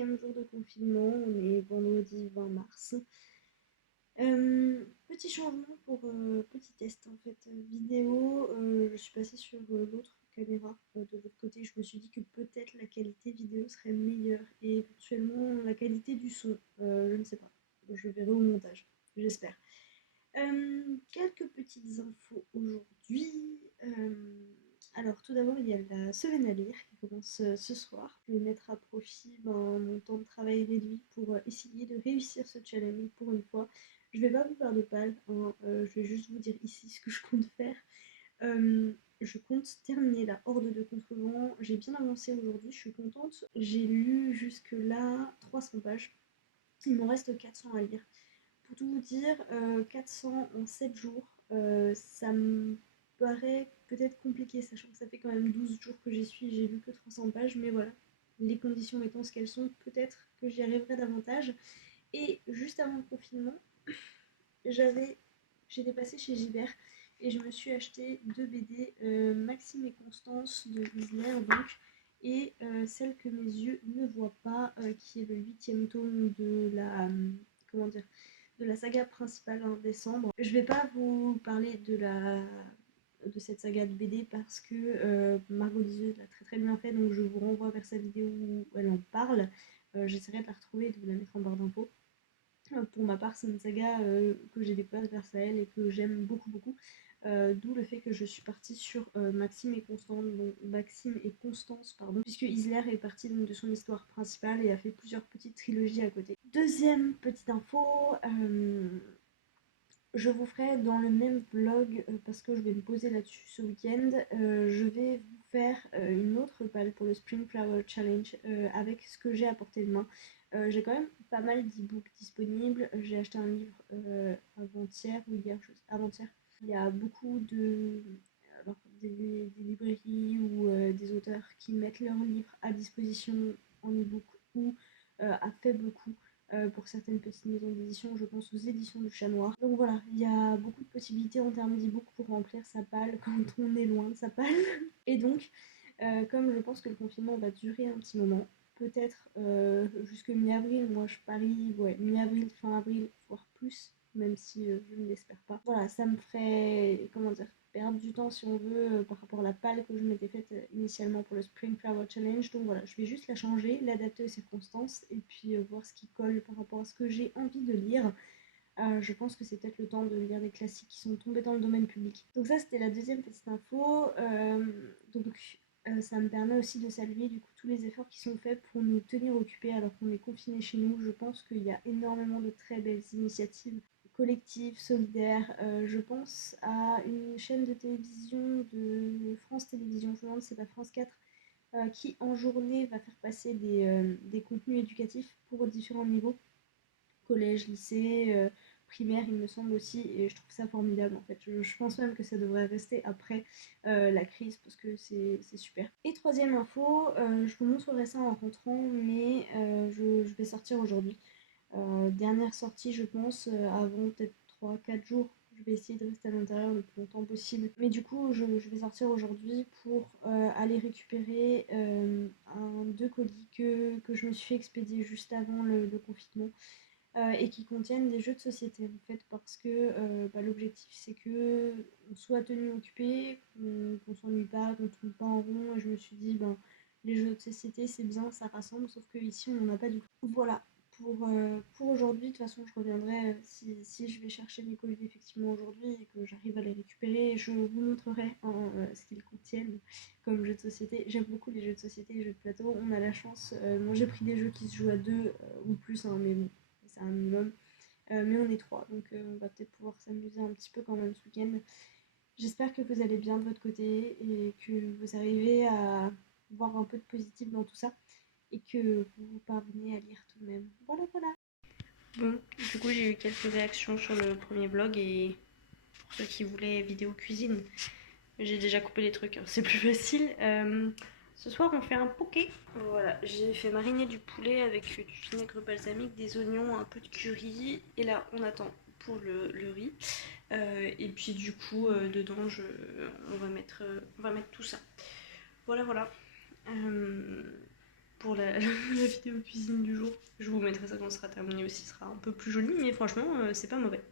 4e jour de confinement, on est vendredi 20 mars. Petit changement pour petit test en fait vidéo, je suis passée sur l'autre caméra de l'autre côté, je me suis dit que peut-être la qualité vidéo serait meilleure et éventuellement la qualité du son, je ne sais pas, je verrai au montage, j'espère. Quelques petites infos aujourd'hui. Alors tout d'abord il y a la semaine à lire qui commence ce soir. Je vais mettre à profit mon temps de travail réduit pour essayer de réussir ce challenge pour une fois. Je vais pas vous faire de pal, hein, je vais juste vous dire ici ce que je compte faire. Je compte terminer la Horde de Contrevent. J'ai bien avancé aujourd'hui, je suis contente. J'ai lu jusque là 300 pages. Il m'en reste 400 à lire. Pour tout vous dire, 400 en 7 jours, ça me paraît peut-être compliqué, sachant que ça fait quand même 12 jours que j'y suis, j'ai lu que 300 pages, mais voilà, les conditions étant ce qu'elles sont, peut-être que j'y arriverai davantage. Et juste avant le confinement, j'étais passée chez Gibert et je me suis acheté 2 BD, Maxime et Constance de Isler donc, et celle que mes yeux ne voient pas, qui est le 8e tome de la comment dire, de la saga principale en décembre. Je vais pas vous parler de cette saga de BD parce que Margot Dizieux l'a très très bien fait, donc je vous renvoie vers sa vidéo où elle en parle. J'essaierai de la retrouver et de vous la mettre en barre d'infos. Pour ma part, c'est une saga que j'ai découverte grâce à elle et que j'aime beaucoup beaucoup. D'où le fait que je suis partie sur Maxime et Constance, pardon, puisque Isler est partie donc, de son histoire principale et a fait plusieurs petites trilogies à côté. Deuxième petite info, je vous ferai dans le même vlog, parce que je vais me poser là-dessus ce week-end, je vais vous faire une autre palle pour le Spring Flower Challenge avec ce que j'ai à portée de main. J'ai quand même pas mal d'e-books disponibles. J'ai acheté un livre avant-hier ou hier, avant-hier. Il y a beaucoup de alors, des librairies ou des auteurs qui mettent leurs livres à disposition en e-book ou à faible coût pour certaines petites maisons d'édition, je pense aux éditions du Chat Noir. Donc voilà, il y a beaucoup de possibilités en termes d'e-book pour remplir sa palle quand on est loin de sa palle. Et donc, comme je pense que le confinement va durer un petit moment, peut-être jusque mi-avril, moi je parie, ouais, mi-avril, fin avril, voire plus, même si je ne l'espère pas. Voilà, ça me ferait, comment dire, perdre du temps si on veut par rapport à la palle que je m'étais faite initialement pour le Spring Flower Challenge. Donc voilà, je vais juste la changer, l'adapter aux circonstances et puis voir ce qui colle par rapport à ce que j'ai envie de lire. Je pense que c'est peut-être le temps de lire des classiques qui sont tombés dans le domaine public. Donc ça c'était la deuxième petite info. Ça me permet aussi de saluer du coup tous les efforts qui sont faits pour nous tenir occupés alors qu'on est confinés chez nous. Je pense qu'il y a énormément de très belles initiatives collectif, solidaire. Je pense à une chaîne de télévision de France Télévisions, je me demande si c'est pas France 4, qui en journée va faire passer des contenus éducatifs pour différents niveaux, collège, lycée, primaire il me semble aussi, et je trouve ça formidable en fait. Je pense même que ça devrait rester après la crise parce que c'est super. Et troisième info, je vous montrerai ça en rentrant, mais je vais sortir aujourd'hui. Dernière sortie, je pense, avant peut-être 3 4 jours. Je vais essayer de rester à l'intérieur le plus longtemps possible. Mais du coup, je vais sortir aujourd'hui pour aller récupérer 2 colis que je me suis fait expédier juste avant le confinement. Et qui contiennent des jeux de société en fait parce que l'objectif c'est que on soit tenu occupé, qu'on s'ennuie pas, qu'on tourne pas en rond et je me suis dit les jeux de société c'est bien, ça rassemble sauf que ici on n'en a pas du tout. Voilà pour aujourd'hui, de toute façon je reviendrai si je vais chercher mes colis effectivement aujourd'hui et que j'arrive à les récupérer, je vous montrerai ce qu'ils contiennent comme jeux de société. J'aime beaucoup les jeux de société et les jeux de plateau, on a la chance, moi j'ai pris des jeux qui se jouent à deux ou plus hein, mais bon c'est un minimum. Mais on est trois, donc on va peut-être pouvoir s'amuser un petit peu quand même ce week-end. J'espère que vous allez bien de votre côté et que vous arrivez à voir un peu de positif dans tout ça et que vous parvenez à lire tout de même. Voilà, voilà. Bon, du coup j'ai eu quelques réactions sur le premier vlog et pour ceux qui voulaient vidéo cuisine, j'ai déjà coupé les trucs, hein, c'est plus facile. Ce soir on fait un poké. Voilà, j'ai fait mariner du poulet avec du vinaigre balsamique, des oignons, un peu de curry. Et là on attend pour le riz. Et puis du coup dedans on va mettre tout ça. Voilà voilà. pour la vidéo cuisine du jour. Je vous mettrai ça quand ce sera terminé aussi, ce sera un peu plus joli, mais franchement c'est pas mauvais.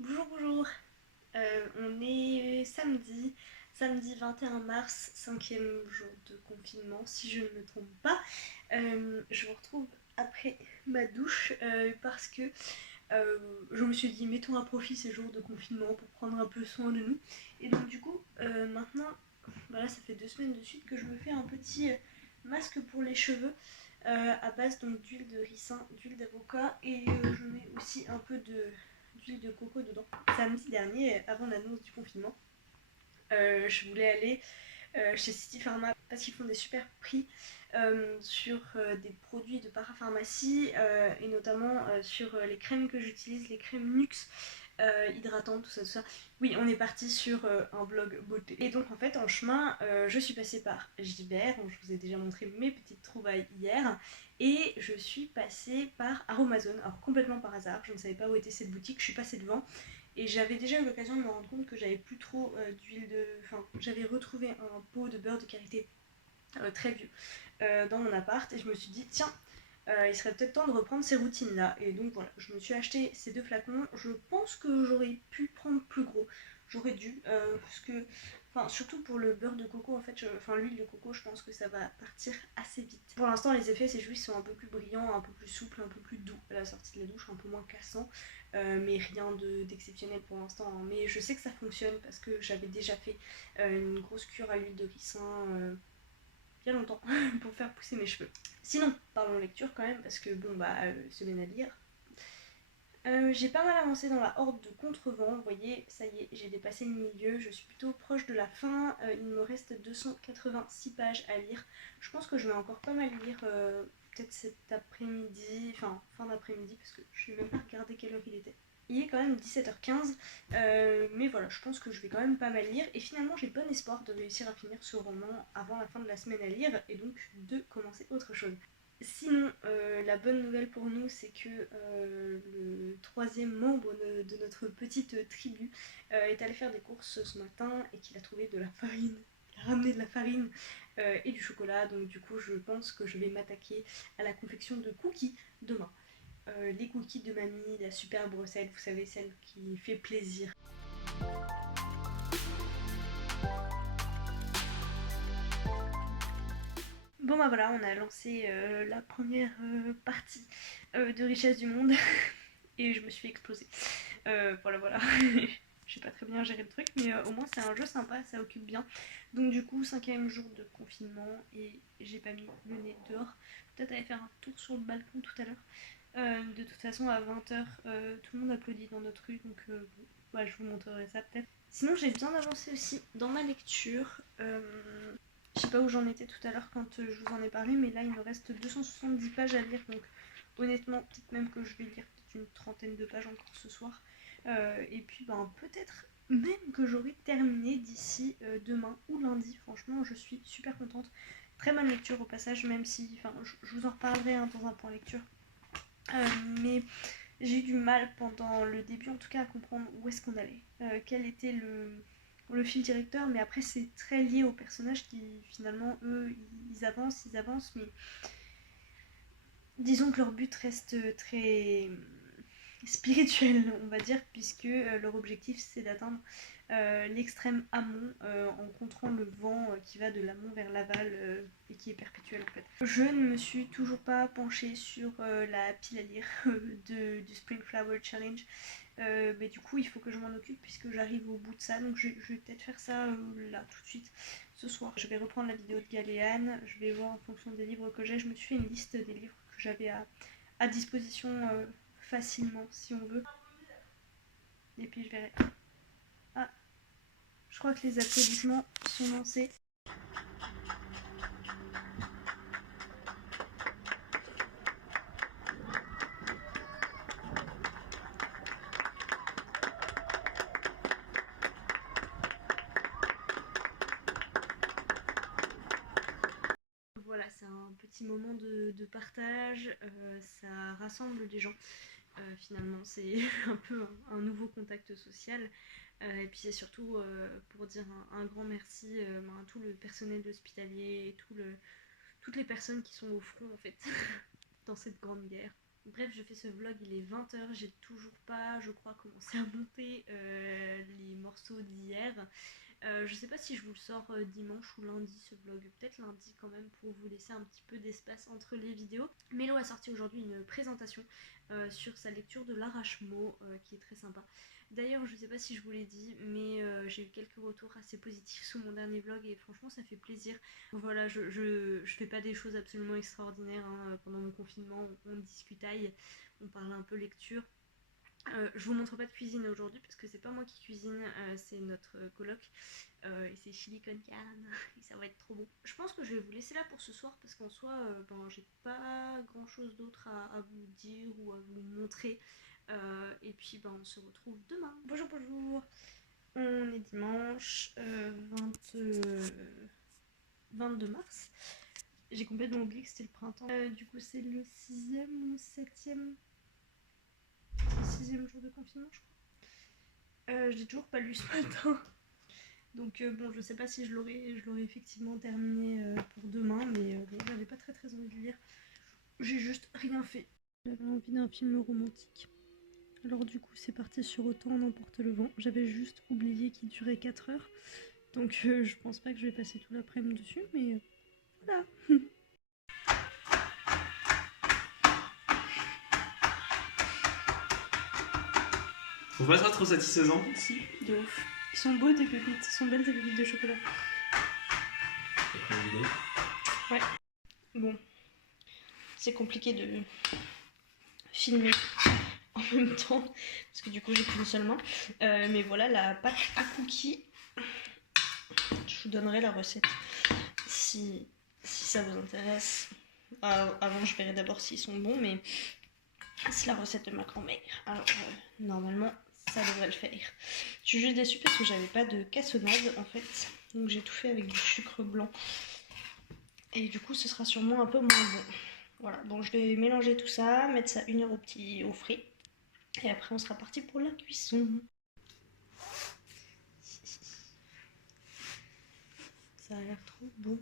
Bonjour, bonjour. On est samedi 21 mars, 5e jour de confinement, si je ne me trompe pas. Je vous retrouve après ma douche parce que je me suis dit mettons à profit ces jours de confinement pour prendre un peu soin de nous. Et donc du coup, maintenant, voilà, ça fait 2 semaines de suite que je me fais un petit masque pour les cheveux à base donc d'huile de ricin, d'huile d'avocat et je mets aussi un peu d'huile de coco dedans. Samedi dernier, avant l'annonce du confinement, je voulais aller chez City Pharma parce qu'ils font des super prix sur des produits de parapharmacie et notamment sur les crèmes que j'utilise, les crèmes Nuxe hydratantes, tout ça, tout ça. Oui, on est parti sur un blog beauté. Et donc en fait en chemin, je suis passée par Gibert, donc je vous ai déjà montré mes petites trouvailles hier, et je suis passée par Aromazone, alors complètement par hasard, je ne savais pas où était cette boutique, je suis passée devant. Et j'avais déjà eu l'occasion de me rendre compte que j'avais plus trop d'huile de... Enfin, j'avais retrouvé un pot de beurre de karité très vieux dans mon appart et je me suis dit tiens, il serait peut-être temps de reprendre ces routines là. Et donc voilà, je me suis acheté ces 2 flacons. Je pense que j'aurais pu prendre plus gros, j'aurais dû, parce que... Enfin, surtout pour le beurre de coco, en fait, enfin l'huile de coco, je pense que ça va partir assez vite. Pour l'instant, les effets, c'est juste sont un peu plus brillants, un peu plus souples, un peu plus doux à la sortie de la douche, un peu moins cassant, mais rien d'exceptionnel pour l'instant. Hein. Mais je sais que ça fonctionne parce que j'avais déjà fait une grosse cure à l'huile de ricin bien longtemps pour faire pousser mes cheveux. Sinon, parlons lecture quand même, parce que bon bah, semaine à lire. J'ai pas mal avancé dans la horde de Contrevent, vous voyez, ça y est, j'ai dépassé le milieu, je suis plutôt proche de la fin, il me reste 286 pages à lire. Je pense que je vais encore pas mal lire, peut-être cet après-midi, enfin fin d'après-midi, parce que je n'ai même pas regardé quelle heure il était. Il est quand même 17h15, mais voilà, je pense que je vais quand même pas mal lire, et finalement j'ai bon espoir de réussir à finir ce roman avant la fin de la semaine à lire, et donc de commencer autre chose. Sinon, la bonne nouvelle pour nous, c'est que le 3e membre de notre petite tribu est allé faire des courses ce matin et qu'il a trouvé de la farine. Il a ramené de la farine et du chocolat, donc du coup je pense que je vais m'attaquer à la confection de cookies demain. Les cookies de mamie, la superbe recette, vous savez, celle qui fait plaisir. Bon bah voilà, on a lancé la première partie de Richesse du Monde et je me suis fait exploser. Voilà. J'ai pas très bien géré le truc, mais au moins c'est un jeu sympa, ça occupe bien. Donc du coup, 5e jour de confinement et j'ai pas mis le nez dehors. Peut-être aller faire un tour sur le balcon tout à l'heure. De toute façon, à 20h, tout le monde applaudit dans notre rue, donc bon, ouais, je vous montrerai ça peut-être. Sinon, j'ai bien avancé aussi dans ma lecture. Je sais pas où j'en étais tout à l'heure quand je vous en ai parlé, mais là il me reste 270 pages à lire, donc honnêtement, peut-être même que je vais lire peut-être une trentaine de pages encore ce soir. Et puis peut-être même que j'aurai terminé d'ici demain ou lundi. Franchement, je suis super contente. Très bonne lecture au passage, même si, enfin, je vous en reparlerai hein, dans un point lecture. Mais j'ai eu du mal pendant le début en tout cas à comprendre où est-ce qu'on allait, quel était le fil directeur, mais après c'est très lié aux personnages qui finalement eux ils avancent, mais disons que leur but reste très spirituel on va dire, puisque leur objectif c'est d'atteindre l'extrême amont en contrant le vent qui va de l'amont vers l'aval et qui est perpétuel en fait. Je ne me suis toujours pas penchée sur la pile à lire du Spring Flower Challenge, mais du coup il faut que je m'en occupe puisque j'arrive au bout de ça, donc je vais peut-être faire ça là tout de suite ce soir. Je vais reprendre la vidéo de Galéane, je vais voir en fonction des livres que j'ai, je me suis fait une liste des livres que j'avais à disposition facilement si on veut, et puis je verrai. Ah, je crois que les applaudissements sont lancés. Voilà, c'est un petit moment de partage, ça rassemble les gens. Finalement, c'est un peu un nouveau contact social. Et puis c'est surtout pour dire un grand merci à tout le personnel hospitalier et toutes les personnes qui sont au front en fait dans cette grande guerre. Bref, je fais ce vlog, il est 20 h, j'ai toujours pas, je crois, commencé à monter les morceaux d'hier. Je sais pas si je vous le sors dimanche ou lundi ce vlog, peut-être lundi quand même pour vous laisser un petit peu d'espace entre les vidéos. Mélo a sorti aujourd'hui une présentation sur sa lecture de l'Arachmo qui est très sympa. D'ailleurs je sais pas si je vous l'ai dit mais j'ai eu quelques retours assez positifs sous mon dernier vlog et franchement ça fait plaisir. Voilà, je fais pas des choses absolument extraordinaires hein. Pendant mon confinement on discutaille, on parle un peu lecture. Je vous montre pas de cuisine aujourd'hui parce que c'est pas moi qui cuisine, c'est notre coloc et c'est chili con carne et ça va être trop bon. Je pense que je vais vous laisser là pour ce soir parce qu'en soi j'ai pas grand chose d'autre à vous dire ou à vous montrer et puis on se retrouve demain. Bonjour bonjour, on est dimanche 22 mars. J'ai complètement oublié que c'était le printemps. Du coup c'est le 6e ou 7e, c'est le 6e jour de confinement je crois. Je l'ai toujours pas lu ce matin. Donc bon, je sais pas si je l'aurais effectivement terminé pour demain, mais bon, j'avais pas très envie de lire. J'ai juste rien fait. J'avais envie d'un film romantique. Alors du coup, c'est parti sur Autant n'emporte le vent. J'avais juste oublié qu'il durait 4 heures. Donc je pense pas que je vais passer tout l'après-midi dessus, mais voilà. Faut pas être trop satisfaisant. Si, de ouf. Ils sont beaux tes pépites, ils sont belles tes pépites de chocolat. T'as pris une idée ? Ouais. Bon. C'est compliqué de filmer en même temps, parce que du coup j'ai qu'une seule main. Mais voilà la pâte à cookies. Je vous donnerai la recette si ça vous intéresse. Avant je verrai d'abord s'ils sont bons, mais c'est la recette de ma grand-mère. Alors normalement ça devrait le faire. Je suis juste déçue parce que j'avais pas de cassonade en fait. Donc j'ai tout fait avec du sucre blanc. Et du coup ce sera sûrement un peu moins bon. Voilà, bon je vais mélanger tout ça, mettre ça 1 heure au frais. Et après on sera parti pour la cuisson. Ça a l'air trop bon.